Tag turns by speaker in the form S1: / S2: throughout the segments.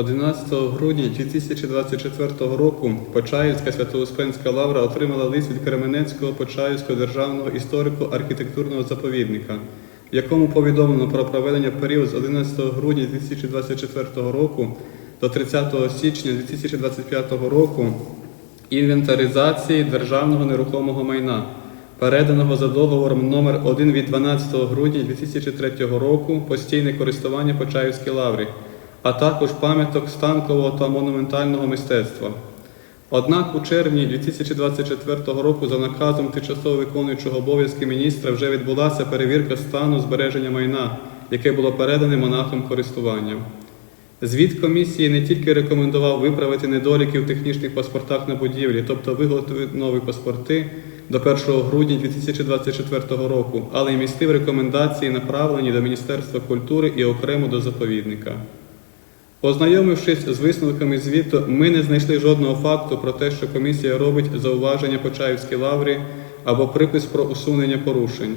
S1: 11 грудня 2024 року Почаївська Свято-Успенська лавра отримала лист від Кременецького Почаївського державного історико-архітектурного заповідника, в якому повідомлено про проведення період з 11 грудня 2024 року до 30 січня 2025 року інвентаризації державного нерухомого майна, переданого за договором номер 1 від 12 грудня 2003 року постійне користування Почаївській лаврі, а також пам'яток станкового та монументального мистецтва. Однак у червні 2024 року за наказом тимчасово виконуючого обов'язки міністра вже відбулася перевірка стану збереження майна, яке було передане монахам користуванням. Звіт комісії не тільки рекомендував виправити недоліки в технічних паспортах на будівлі, тобто виготовити нові паспорти до 1 грудня 2024 року, але й містив рекомендації, направлені до Міністерства культури і окремо до заповідника. Ознайомившись з висновками звіту, ми не знайшли жодного факту про те, що комісія робить зауваження Почаївській лаврі або припис про усунення порушень.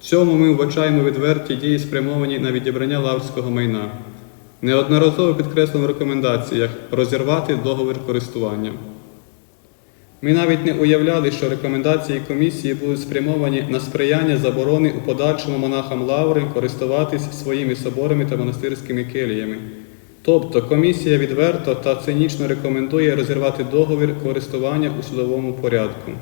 S1: В цьому ми вбачаємо відверті дії, спрямовані на відібрання лаврського майна. Неодноразово підкреслено в рекомендаціях розірвати договір користування. Ми навіть не уявляли, що рекомендації комісії будуть спрямовані на сприяння заборони у подальшому монахам лаври користуватись своїми соборами та монастирськими келіями. Тобто комісія відверто та цинічно рекомендує розірвати договір користування у судовому порядку.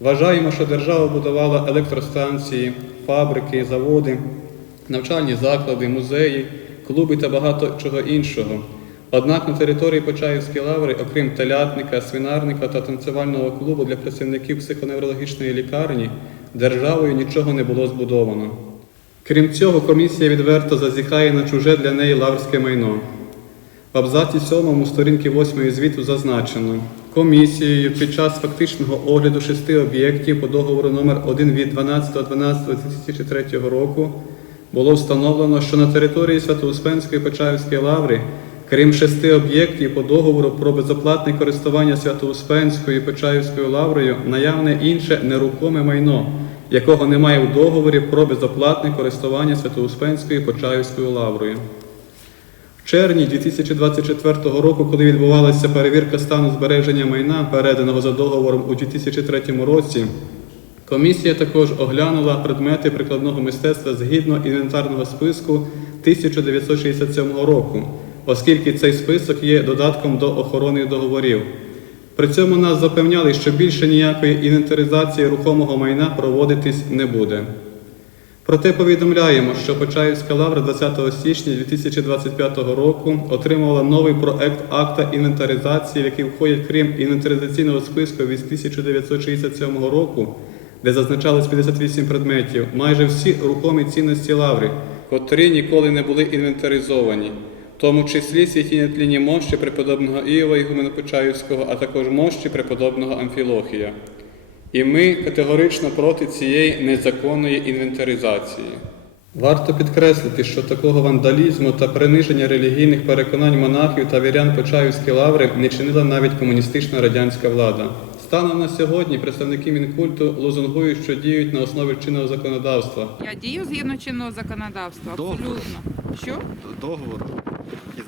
S1: Вважаємо, що держава будувала електростанції, фабрики, заводи, навчальні заклади, музеї, клуби та багато чого іншого. Однак на території Почаївської лаври, окрім телятника, свинарника та танцювального клубу для працівників психоневрологічної лікарні, державою нічого не було збудовано. Крім цього, комісія відверто зазіхає на чуже для неї лаврське майно. В абзаці 7 сторінки 8 звіту зазначено, комісією під час фактичного огляду шести об'єктів по договору номер 1 від 12.12.2003 року було встановлено, що на території Свято-Успенської Почаївської лаври, крім шести об'єктів по договору про безоплатне користування Свято-Успенською Почаївською лаврою, наявне інше нерухоме майно, якого немає в договорі про безоплатне користування Свято-Успенською Почаївською лаврою. В червні 2024 року, коли відбувалася перевірка стану збереження майна, переданого за договором у 2003 році, комісія також оглянула предмети прикладного мистецтва згідно інвентарного списку 1967 року, оскільки цей список є додатком до охорони договорів. При цьому нас запевняли, що більше ніякої інвентаризації рухомого майна проводитись не буде. Проте повідомляємо, що Почаївська лавра 20 січня 2025 року отримала новий проект акта інвентаризації, в який входять, крім інвентаризаційного списку від 1967 року, де зазначались 58 предметів, майже всі рухомі цінності лаври, котрі ніколи не були інвентаризовані, в тому числі святі тлінні мощі преподобного Іова Ігумена Почаївського, а також мощі преподобного Амфілохія. І ми категорично проти цієї незаконної інвентаризації. Варто підкреслити, що такого вандалізму та приниження релігійних переконань монахів та вірян Почаївської лаври не чинила навіть комуністична радянська влада. Станом на сьогодні представники Мінкульту лозунгують, що діють на основі чинного законодавства.
S2: Я дію згідно чинного законодавства.
S3: Договор.
S2: Абсолютно. Що?
S3: Договор,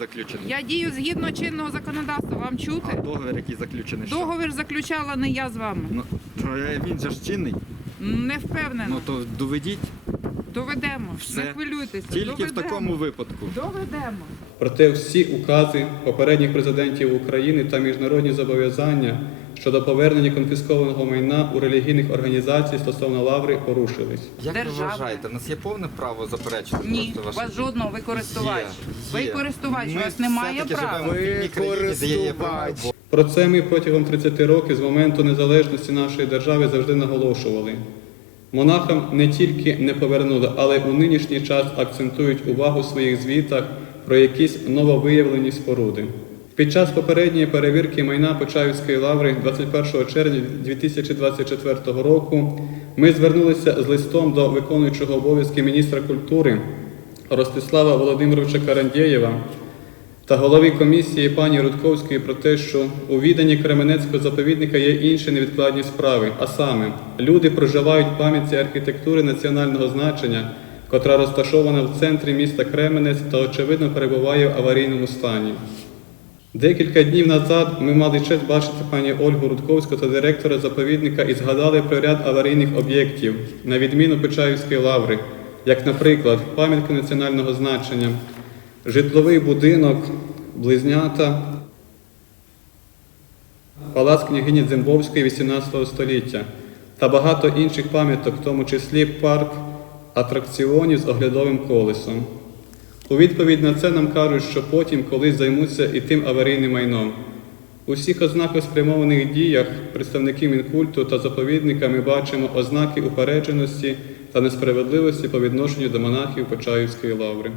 S3: заключений.
S2: Я дію згідно чинного законодавства. Вам
S3: А
S2: чути?
S3: договір, який заключений. що?
S2: Договір заключала не я з вами.
S3: Ну, то е, він же ж чинний.
S2: Не впевнена.
S3: Ну то доведіть
S2: Доведемо.
S3: все.
S2: Не хвилюйтеся.
S3: Тільки
S2: Доведемо.
S3: в такому випадку.
S2: Доведемо.
S1: Проте всі укази попередніх президентів України та міжнародні зобов'язання щодо повернення конфіскованого майна у релігійних організацій стосовно лаври порушились.
S3: Як
S2: Державне.
S3: ви вважаєте, у нас є повне право заперечити
S2: Ні, у вас жодного, ви користувач.
S3: Є,
S2: Ви користувач, у вас немає права.
S3: живемо в вільній країні, де є права.
S1: Про це ми протягом 30 років з моменту незалежності нашої держави завжди наголошували. Монахам не тільки не повернули, але у нинішній час акцентують увагу в своїх звітах про якісь нововиявлені споруди. Під час попередньої перевірки майна Почаївської лаври 21 червня 2024 року ми звернулися з листом до виконуючого обов'язки міністра культури Ростислава Володимировича Карандєєва та голові комісії пані Рудковської про те, що у відданні Кременецького заповідника є інші невідкладні справи, а саме люди проживають пам'ятці архітектури національного значення, котра розташована в центрі міста Кременець та очевидно перебуває в аварійному стані. Декілька днів назад ми мали честь бачити пані Ольгу Рудковську та директора заповідника і згадали про ряд аварійних об'єктів, на відміну Почаївської лаври, як, наприклад, пам'ятка національного значення, житловий будинок, близнята, палац княгині Дзимбовської XVIII століття та багато інших пам'яток, в тому числі парк атракціонів з оглядовим колесом. У відповідь на це нам кажуть, що потім колись займуться і тим аварійним майном. У всіх ознаках спрямованих діях представників Мінкульту та заповідника ми бачимо ознаки упередженості та несправедливості по відношенню до монахів Почаївської лаври.